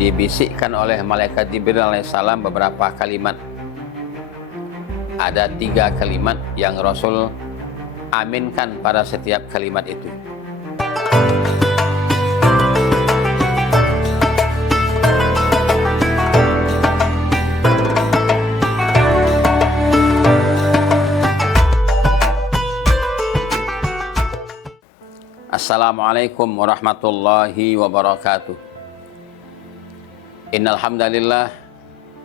dibisikkan oleh malaikat Jibril alaihissalam beberapa kalimat. Ada 3 kalimat yang Rasul aminkan pada setiap kalimat itu. Assalamualaikum warahmatullahi wabarakatuh. Innal hamdalillah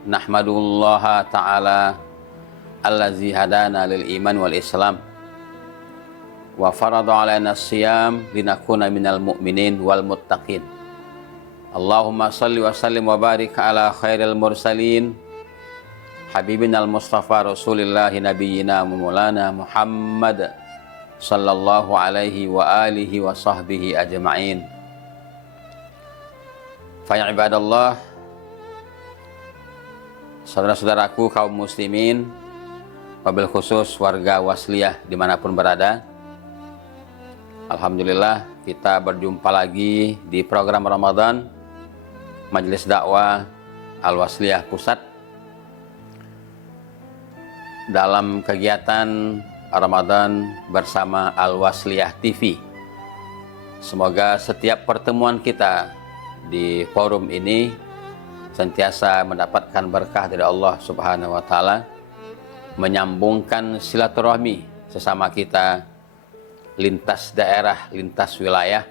nahmadullaha ta'ala allazi hadana lil iman wal islam wa farada 'alaina as-siyam linakuna minal mu'minin wal muttaqin. Allahumma shalli wa sallim wa barik ala khairil mursalin habibinal mustafa rasulillahi nabiyyina maulana Muhammad sallallahu alaihi wa alihi wa sahbihi ajma'in. Fa ya ibadallah, saudara-saudaraku kaum muslimin, wabil khusus warga Wasliyah dimanapun berada, alhamdulillah kita berjumpa lagi di program Ramadan Majelis Dakwah Al-Wasliyah Pusat dalam kegiatan Ramadan bersama Al-Wasliyah TV. Semoga setiap pertemuan kita di forum ini senantiasa mendapatkan berkah dari Allah Subhanahu wa taala, menyambungkan silaturahmi sesama kita lintas daerah, lintas wilayah,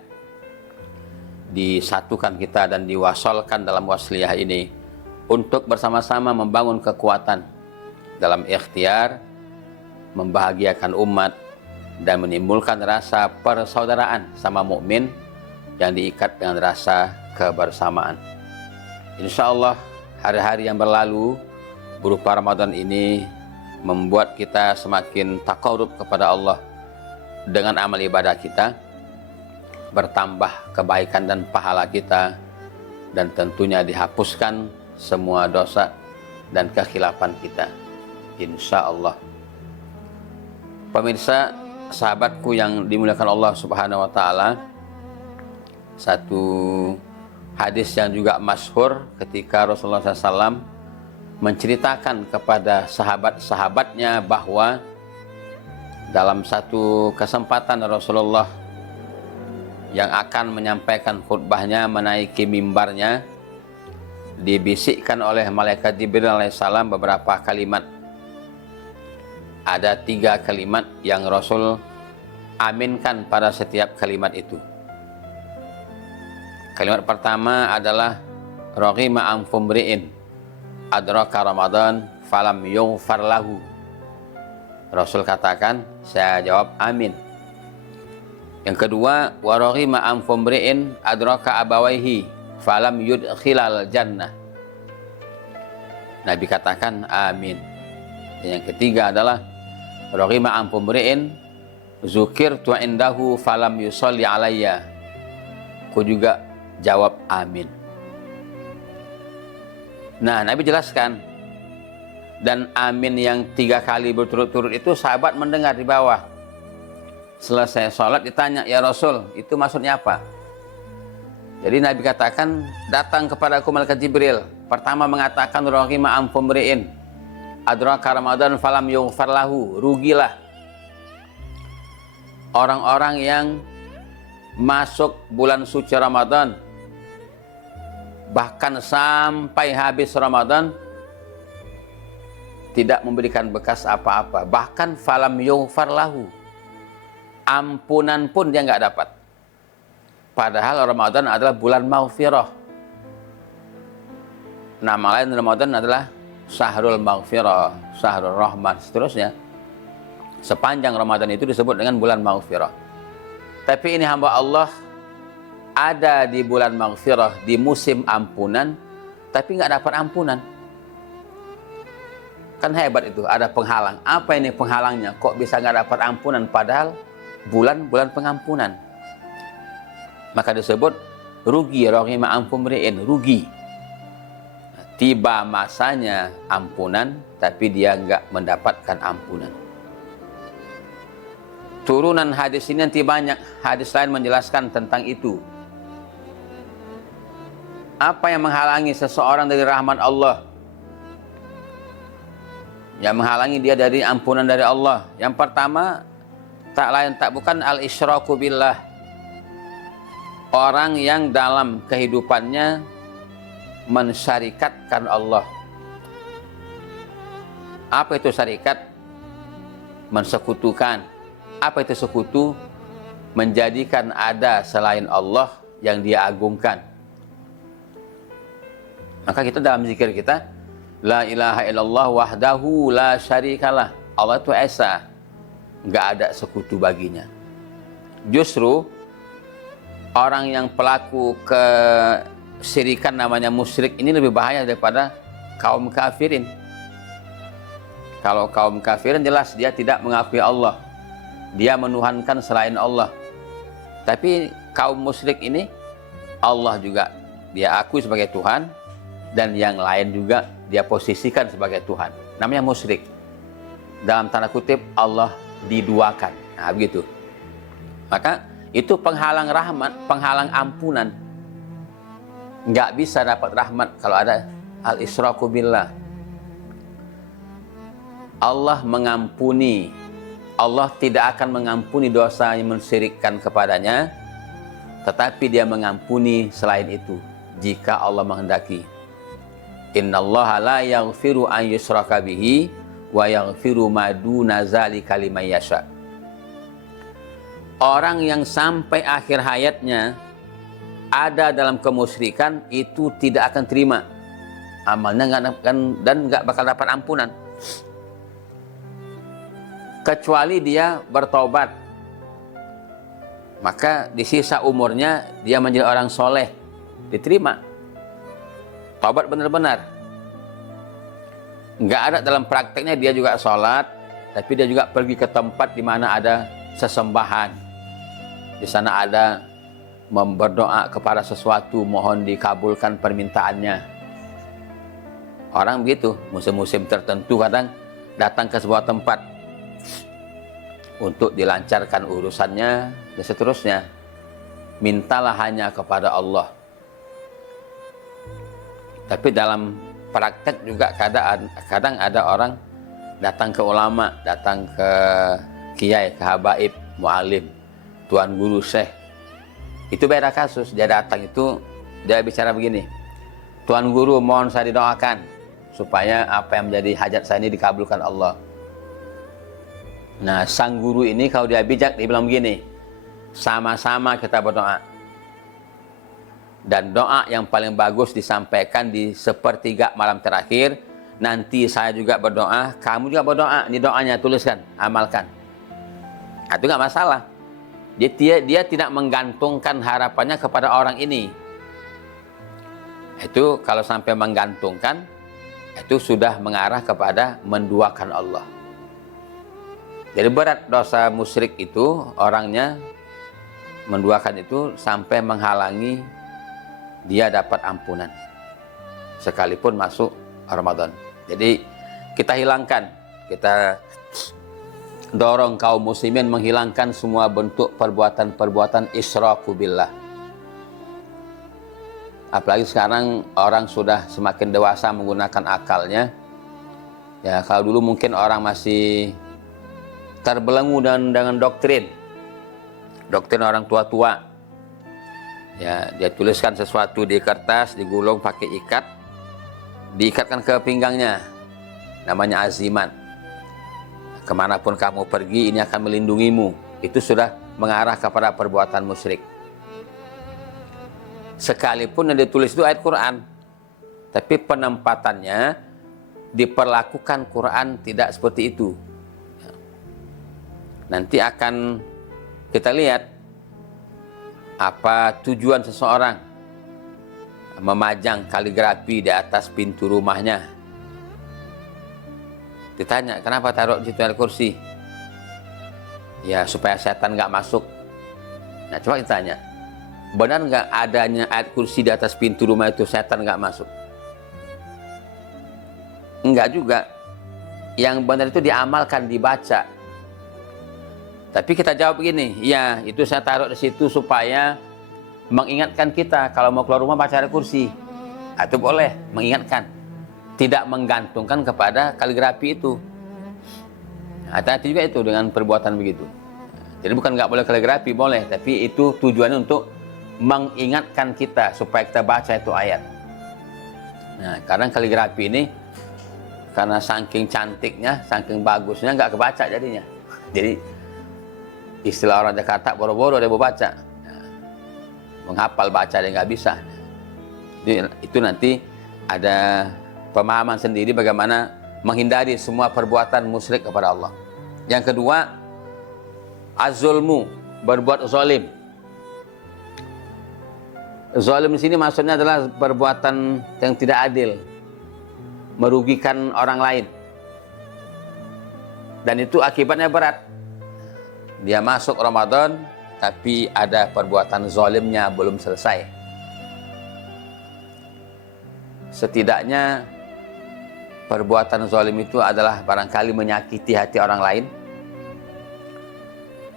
disatukan kita dan diwasolkan dalam wasliyah ini untuk bersama-sama membangun kekuatan dalam ikhtiar membahagiakan umat dan menimbulkan rasa persaudaraan sama mukmin yang diikat dengan rasa kebersamaan. Insya Allah hari-hari yang berlalu berupa Ramadan ini membuat kita semakin taqarrub kepada Allah dengan amal ibadah kita, bertambah kebaikan dan pahala kita, dan tentunya dihapuskan semua dosa dan kekhilafan kita, insya Allah. Pemirsa, sahabatku yang dimuliakan Allah Subhanahu wa taala, satu hadis yang juga masyhur ketika Rasulullah SAW menceritakan kepada sahabat-sahabatnya bahwa dalam satu kesempatan Rasulullah yang akan menyampaikan khutbahnya menaiki mimbarnya, dibisikkan oleh malaikat Jibril alaihissalam beberapa kalimat. Ada 3 kalimat yang Rasul aminkan pada setiap kalimat itu. Kalimat pertama adalah Raghima anfumri'in adraka Ramadan falam yughfar lahu. Rasul katakan, saya jawab amin. Yang kedua, wa raghima anfumri'in adraka abawaihi falam yudkhilal jannah. Nabi katakan amin. Dan yang ketiga adalah raghima anfumri'in zukirtu indahu falam yusolli alayya. Aku juga jawab amin. Nah, Nabi jelaskan, dan amin yang 3 kali berturut-turut itu sahabat mendengar di bawah. Selesai sholat ditanya, ya Rasul, itu maksudnya apa? Jadi Nabi katakan, datang kepadaku malaikat Jibril. Pertama mengatakan raghima anfumri'in adraka Ramadan falam yughfar lahu. Rugilah orang-orang yang masuk bulan suci Ramadan, bahkan sampai habis Ramadan tidak memberikan bekas apa-apa, bahkan falam yughfar lahu, ampunan pun dia nggak dapat. Padahal Ramadan adalah bulan maghfirah. Nama lain Ramadan adalah Syahrul Maghfirah, Syahrul Rahman, seterusnya. Sepanjang Ramadan itu disebut dengan bulan maghfirah. Tapi ini hamba Allah ada di bulan maghfirah, di musim ampunan, tapi nggak dapat ampunan. Kan hebat itu, ada penghalang. Apa ini penghalangnya? Kok bisa nggak dapat ampunan padahal bulan-bulan pengampunan? Maka disebut rugi, raghima anfumri'in, rugi. Tiba masanya ampunan, tapi dia nggak mendapatkan ampunan. Turunan hadis ini nanti banyak hadis lain menjelaskan tentang itu. Apa yang menghalangi seseorang dari rahmat Allah? Yang menghalangi dia dari ampunan dari Allah. Yang pertama, tak lain tak bukan al-isyraku billah. Orang yang dalam kehidupannya mensyarikatkan Allah. Apa itu syarikat? Mensekutukan. Apa itu sekutu? Menjadikan ada selain Allah yang dia agungkan. Maka kita dalam zikir kita, la ilaha illallah wahdahu la syarikalah. Allah itu esa, nggak ada sekutu baginya. Justru orang yang pelaku kesyirikan namanya musyrik ini lebih bahaya daripada kaum kafirin. Kalau kaum kafirin jelas dia tidak mengakui Allah, dia menuhankan selain Allah. Tapi kaum musyrik ini Allah juga dia akui sebagai Tuhan, dan yang lain juga dia posisikan sebagai Tuhan. Namanya musyrik. Dalam tanda kutip Allah diduakan. Nah, begitu. Maka itu penghalang rahmat, penghalang ampunan. Nggak bisa dapat rahmat kalau ada al-isyraku billah. Allah mengampuni. Allah tidak akan mengampuni dosa yang mensyirikkan kepadanya, tetapi dia mengampuni selain itu jika Allah menghendaki. Innallaha la yaghfiru an yushraka bihi wa yaghfiru ma duna dzalika liman yasha. Orang yang sampai akhir hayatnya ada dalam kemusyrikan itu tidak akan terima amalnya, dan nggak bakal dapat ampunan kecuali dia bertobat. Maka di sisa umurnya dia menjadi orang soleh, diterima. Taubat benar-benar. Nggak ada dalam prakteknya dia juga sholat, tapi dia juga pergi ke tempat di mana ada sesembahan. Di sana ada berdoa kepada sesuatu, mohon dikabulkan permintaannya. Orang begitu, musim-musim tertentu kadang datang ke sebuah tempat untuk dilancarkan urusannya dan seterusnya. Mintalah hanya kepada Allah. Tapi dalam praktek juga kadang ada orang datang ke ulama, datang ke kiai, ke habaib, mualim, tuan guru, syekh. Itu beda kasus. Dia datang itu, dia bicara begini, tuan guru mohon saya didoakan supaya apa yang menjadi hajat saya ini dikabulkan Allah. Nah, sang guru ini kalau dia bijak, dia bilang begini, sama-sama kita berdoa. Dan doa yang paling bagus disampaikan di sepertiga malam terakhir. Nanti saya juga berdoa, kamu juga berdoa. Ini doanya, tuliskan, amalkan. Itu nggak masalah. Dia tidak menggantungkan harapannya kepada orang ini. Itu kalau sampai menggantungkan, itu sudah mengarah kepada menduakan Allah. Jadi berat dosa musyrik itu, orangnya menduakan itu sampai menghalangi dia dapat ampunan sekalipun masuk Ramadan. Jadi kita hilangkan, kita dorong kaum muslimin menghilangkan semua bentuk perbuatan-perbuatan isyraku billah. Apalagi sekarang orang sudah semakin dewasa menggunakan akalnya. Ya, kalau dulu mungkin orang masih terbelenggu dengan doktrin orang tua-tua. Ya, dia tuliskan sesuatu di kertas, digulung pakai ikat, diikatkan ke pinggangnya, namanya azimat. Kemanapun kamu pergi, ini akan melindungimu. Itu sudah mengarah kepada perbuatan musyrik. Sekalipun yang ditulis itu ayat Quran, tapi penempatannya diperlakukan Quran tidak seperti itu. Nanti akan kita lihat apa tujuan seseorang memajang kaligrafi di atas pintu rumahnya. Ditanya, kenapa taruh di situ ada kursi? Ya, supaya setan nggak masuk. Nah, coba ditanya, benar nggak adanya ayat kursi di atas pintu rumah itu setan nggak masuk? Enggak juga. Yang benar itu diamalkan, dibaca. Tapi kita jawab begini, ya itu saya taruh di situ supaya mengingatkan kita kalau mau keluar rumah baca ayat kursi. Itu boleh mengingatkan, tidak menggantungkan kepada kaligrafi itu. Hati-hati juga itu dengan perbuatan begitu. Jadi bukan nggak boleh kaligrafi, boleh, tapi itu tujuannya untuk mengingatkan kita supaya kita baca itu ayat. Nah, kadang kaligrafi ini karena saking cantiknya, saking bagusnya nggak kebaca jadinya. Jadi istilah orang Jakarta, boro-boro dia mau baca, menghafal baca dia nggak bisa. Jadi, itu nanti ada pemahaman sendiri bagaimana menghindari semua perbuatan musyrik kepada Allah. Yang kedua, az-zulmu, berbuat zalim. Zalim di sini maksudnya adalah perbuatan yang tidak adil, merugikan orang lain. Dan itu akibatnya berat. Dia masuk Ramadan, tapi ada perbuatan zalimnya belum selesai. Setidaknya perbuatan zalim itu adalah barangkali menyakiti hati orang lain.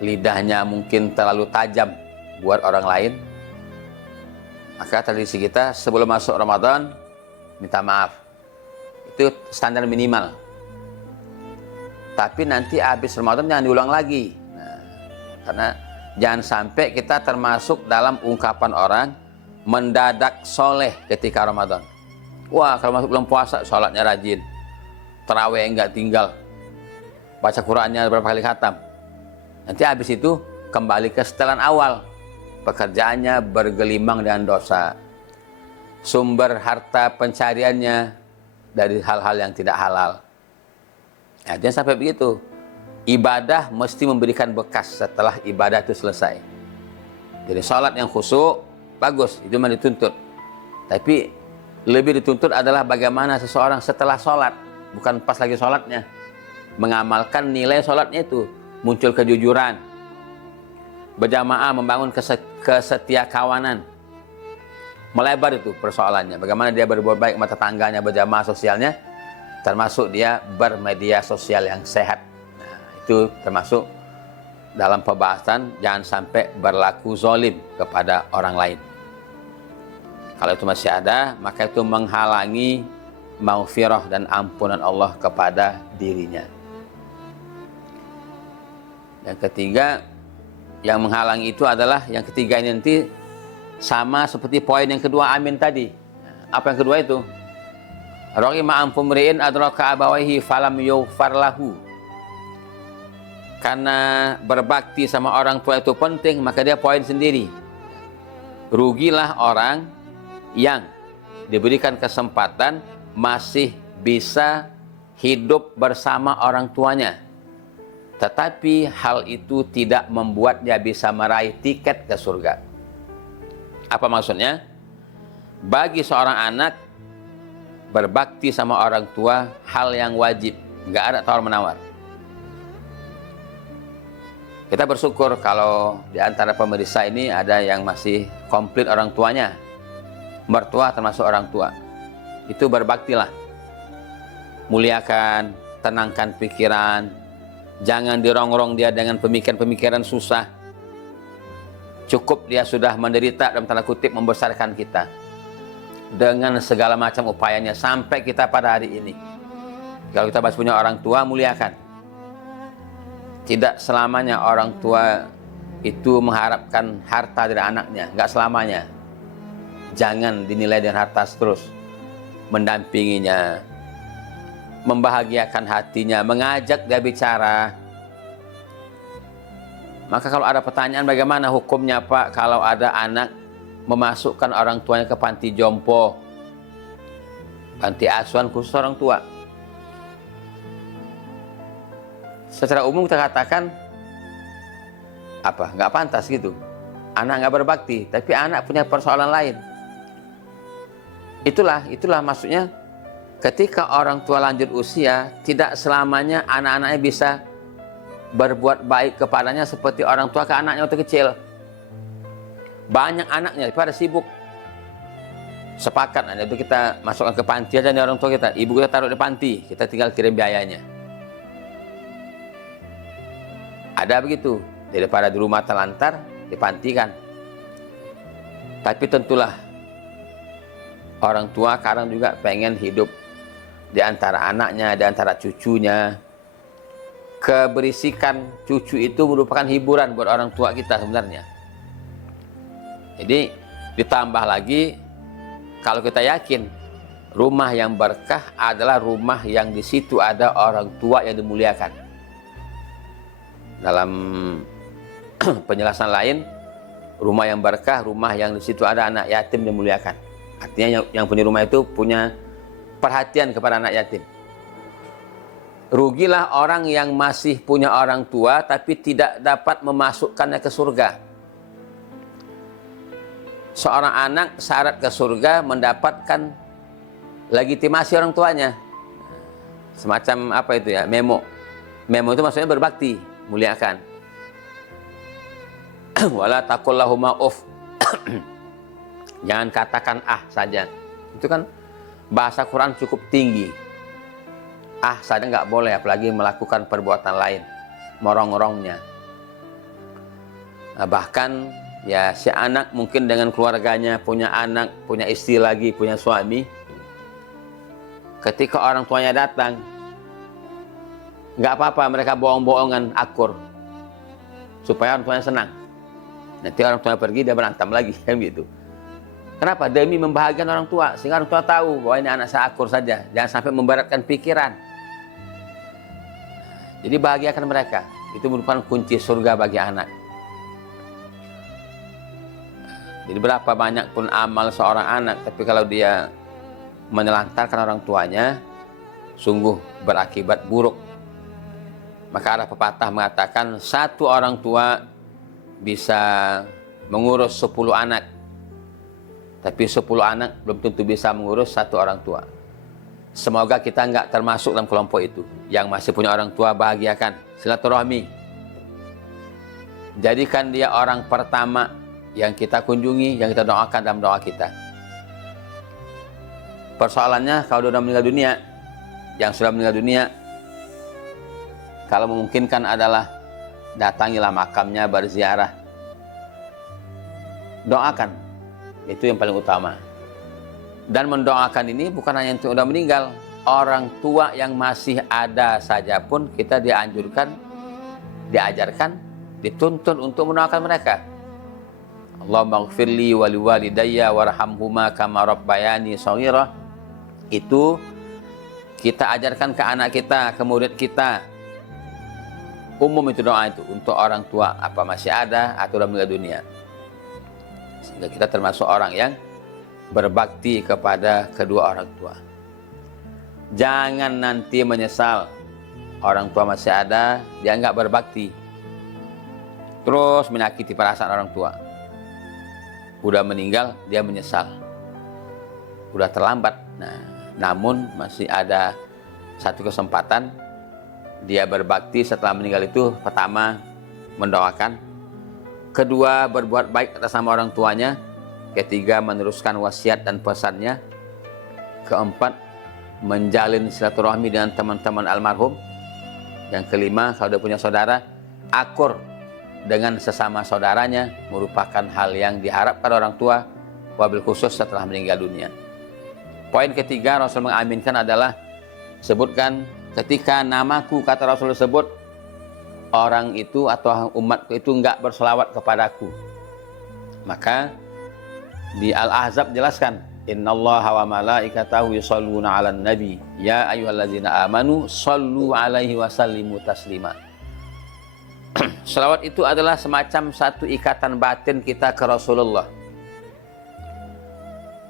Lidahnya mungkin terlalu tajam buat orang lain. Maka tradisi kita sebelum masuk Ramadan minta maaf. Itu standar minimal. Tapi nanti habis Ramadan jangan diulang lagi. Nah, karena jangan sampai kita termasuk dalam ungkapan orang mendadak soleh ketika Ramadan. Wah, kalau masuk bulan puasa sholatnya rajin, tarawih enggak tinggal, baca Qur'annya berapa kali khatam. Nanti habis itu kembali ke setelan awal. Pekerjaannya bergelimang dengan dosa. Sumber harta pencariannya dari hal-hal yang tidak halal. Nah, jangan sampai begitu. Ibadah mesti memberikan bekas setelah ibadah itu selesai. Jadi sholat yang khusyuk, bagus, itu memang dituntut. Tapi lebih dituntut adalah bagaimana seseorang setelah sholat, bukan pas lagi sholatnya. Mengamalkan nilai sholatnya itu. Muncul kejujuran, berjamaah membangun kesetiakawanan. Melebar itu persoalannya. Bagaimana dia berbuat baik sama tetangganya, berjamaah sosialnya, termasuk dia bermedia sosial yang sehat. Nah, itu termasuk dalam pembahasan jangan sampai berlaku zalim kepada orang lain. Kalau itu masih ada, maka itu menghalangi maghfirah dan ampunan Allah kepada dirinya. Yang ketiga, yang menghalangi itu adalah yang ketiga ini nanti sama seperti poin yang kedua amin tadi. Apa yang kedua itu? Raghima an fumri'in adraka abawaihi falam yughfar lahu. Karena berbakti sama orang tua itu penting, maka dia poin sendiri. Rugilah orang yang diberikan kesempatan masih bisa hidup bersama orang tuanya, tetapi hal itu tidak membuat dia bisa meraih tiket ke surga. Apa maksudnya? Bagi seorang anak, berbakti sama orang tua hal yang wajib, nggak ada tawar-menawar. Kita bersyukur kalau di antara pemirsa ini ada yang masih komplit orang tuanya. Mertua termasuk orang tua. Itu berbaktilah. Muliakan, tenangkan pikiran. Jangan dirongrong dia dengan pemikiran-pemikiran susah. Cukup dia sudah menderita dalam tanda kutip membesarkan kita. Dengan segala macam upayanya sampai kita pada hari ini. Kalau kita masih punya orang tua, muliakan. Tidak selamanya orang tua itu mengharapkan harta dari anaknya. Enggak selamanya. Jangan dinilai dengan harta terus. Mendampinginya, membahagiakan hatinya, mengajak dia bicara. Maka kalau ada pertanyaan bagaimana hukumnya Pak kalau ada anak memasukkan orang tuanya ke panti jompo, panti asuhan khusus orang tua. Secara umum kita katakan apa? Nggak pantas gitu. Anak nggak berbakti, tapi anak punya persoalan lain. Itulah maksudnya. Ketika orang tua lanjut usia, tidak selamanya anak-anaknya bisa berbuat baik kepadanya seperti orang tua ke anaknya waktu kecil. Banyak anaknya pada sibuk. Sepakat, nah itu kita masukkan ke panti aja nih orang tua kita. Ibu kita taruh di panti, kita tinggal kirim biayanya. Ada begitu, daripada di rumah telantar, dipantikan. Tapi tentulah Orang tua kadang juga pengen hidup di antara anaknya, di antara cucunya. Keberisikan cucu itu merupakan hiburan buat orang tua kita sebenarnya. Jadi ditambah lagi, kalau kita yakin rumah yang berkah adalah rumah yang di situ ada orang tua yang dimuliakan. Dalam penjelasan lain, rumah yang berkah, rumah yang di situ ada anak yatim dimuliakan. Artinya yang punya rumah itu punya perhatian kepada anak yatim. Rugilah orang yang masih punya orang tua tapi tidak dapat memasukkannya ke surga. Seorang anak syarat ke surga mendapatkan legitimasi orang tuanya. Semacam apa itu ya, memo. Memo itu maksudnya berbakti, muliakan. Wala taqul lahuma uff. Jangan katakan ah saja. Itu kan bahasa Quran cukup tinggi. Ah saja nggak boleh, apalagi melakukan perbuatan lain, morong-morongnya. Nah, bahkan ya si anak mungkin dengan keluarganya, punya anak, punya istri lagi, punya suami. Ketika orang tuanya datang, nggak apa-apa mereka bohong-bohongan akur supaya orang tuanya senang. Nanti orang tuanya pergi, dia berantem lagi, kan gitu. Kenapa? Demi membahagiakan orang tua, sehingga orang tua tahu bahwa ini anak saya akur saja, jangan sampai memberatkan pikiran. Jadi bahagiakan mereka, itu merupakan kunci surga bagi anak. Jadi berapa banyak pun amal seorang anak, tapi kalau dia menelantarkan orang tuanya, sungguh berakibat buruk. Maka ada pepatah mengatakan, satu orang tua bisa mengurus 10 anak, tapi 10 anak belum tentu bisa mengurus satu orang tua. Semoga kita nggak termasuk dalam kelompok itu. Yang masih punya orang tua, bahagiakan, silaturahmi. Jadikan dia orang pertama yang kita kunjungi, yang kita doakan dalam doa kita. Persoalannya kalau sudah meninggal dunia, yang sudah meninggal dunia, kalau memungkinkan adalah datangilah makamnya, berziarah. Doakan, itu yang paling utama. Dan mendoakan ini bukan hanya yang sudah meninggal, orang tua yang masih ada saja pun kita dianjurkan, diajarkan, dituntun untuk mendoakan mereka. Allahumma ighfirli wa liwalidayya warhamhuma kama rabbayani shaghira. Itu kita ajarkan ke anak kita, ke murid kita. Umum itu doa itu untuk orang tua, apa masih ada atau sudah meninggal dunia. Sehingga kita termasuk orang yang berbakti kepada kedua orang tua. Jangan nanti menyesal, orang tua masih ada, dia nggak berbakti, terus menyakiti perasaan orang tua. Udah meninggal, dia menyesal, udah terlambat. Nah, namun masih ada satu kesempatan, dia berbakti setelah meninggal itu. Pertama, mendoakan. Kedua, berbuat baik atas nama orang tuanya. Ketiga, meneruskan wasiat dan pesannya. Keempat, menjalin silaturahmi dengan teman-teman almarhum. Yang kelima, kalau dia punya saudara, akur dengan sesama saudaranya, merupakan hal yang diharapkan orang tua, wabil khusus setelah meninggal dunia. Poin ketiga, Rasul mengaminkan adalah, sebutkan ketika namaku, kata Rasul sebut, orang itu atau umatku itu enggak berselawat kepadaku. Maka di Al-Ahzab jelaskan, innallaha wa malaikatahu yusholluna 'alan nabi ya ayyuhallazina amanu shollu 'alaihi wa sallimu taslima. Selawat itu adalah semacam satu ikatan batin kita ke Rasulullah.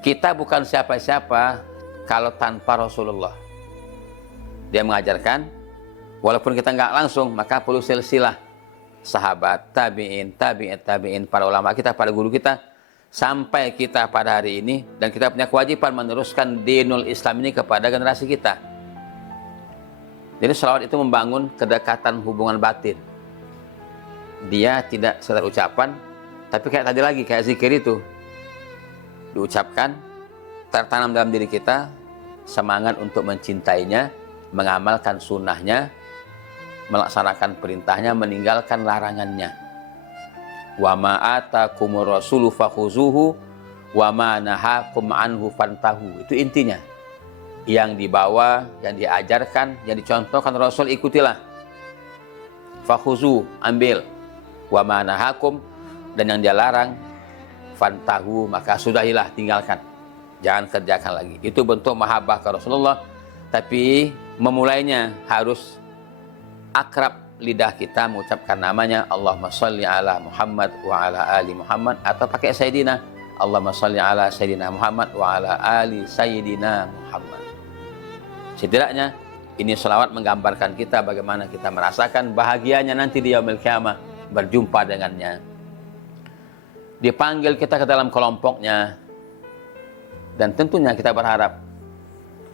Kita bukan siapa-siapa kalau tanpa Rasulullah. Dia mengajarkan, walaupun kita nggak langsung, maka perlu silsilah sahabat, tabi'in, tabi'in, para ulama kita, para guru kita, sampai kita pada hari ini. Dan kita punya kewajiban meneruskan dinul Islam ini kepada generasi kita. Jadi selawat itu membangun kedekatan hubungan batin. Dia tidak sekedar ucapan, tapi kayak tadi lagi, kayak zikir itu diucapkan, tertanam dalam diri kita semangat untuk mencintainya, mengamalkan sunnahnya, melaksanakan perintahnya, meninggalkan larangannya. Wa ma atakumur rasulu fakhuzuhu wa ma nahakum anhu fantahu. Itu intinya. Yang dibawa, yang diajarkan, yang dicontohkan Rasul, ikutilah. Fakhuzu, ambil. Wa ma nahakum, dan yang dia larang, fantahu, maka sudahilah, tinggalkan. Jangan kerjakan lagi. Itu bentuk mahabbah ke Rasulullah. Tapi memulainya harus akrab lidah kita mengucapkan namanya, Allahumma sholli ala Muhammad wa ala ali Muhammad, atau pakai Sayyidina, Allahumma sholli ala Sayyidina Muhammad wa ala ali Sayyidina Muhammad. Setidaknya ini selawat menggambarkan kita bagaimana kita merasakan bahagianya nanti di yaumil qiyamah, berjumpa dengannya. Dipanggil kita ke dalam kelompoknya, dan tentunya kita berharap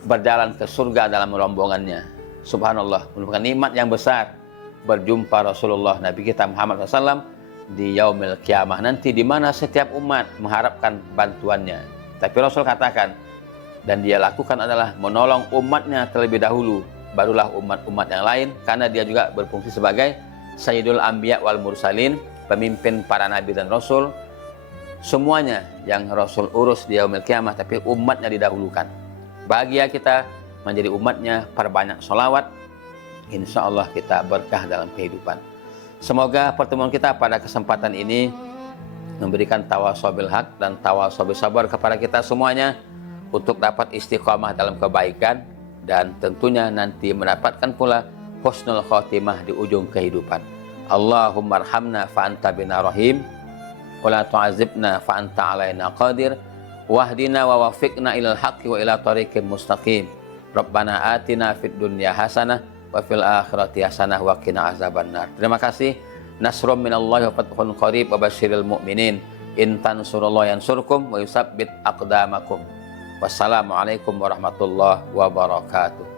berjalan ke surga dalam rombongannya. Subhanallah, merupakan nikmat yang besar berjumpa Rasulullah Nabi kita Muhammad SAW di yaumil qiyamah nanti, di mana setiap umat mengharapkan bantuannya. Tapi Rasul katakan, dan dia lakukan adalah menolong umatnya terlebih dahulu, barulah umat-umat yang lain, karena dia juga berfungsi sebagai Sayyidul Anbiya wal Mursalin, pemimpin para nabi dan rasul. Semuanya yang Rasul urus di yaumil qiyamah, tapi umatnya didahulukan. Bahagia kita menjadi umatnya, perbanyak sholawat, insya Allah kita berkah dalam kehidupan. Semoga pertemuan kita pada kesempatan ini memberikan tawasobil haq dan tawasobil sabar kepada kita semuanya, untuk dapat istiqamah dalam kebaikan, dan tentunya nanti mendapatkan pula husnul khotimah di ujung kehidupan. Allahumma arhamna fa anta bina rahim, wa la tu'azibna fa anta alaina qadir, wahdina wa wafiqna ilal haqqi wa ila tariqim mustaqim. Rabbana atina fid dunya hasanah wa fil akhirati hasanah wa qina azabannar. Terima kasih. Nasrum minallahi wa fathun qarib wa basyiril mu'minin. In tansurullaha yansurkum wa yusabbit aqdamakum. Wassalamualaikum warahmatullahi wabarakatuh.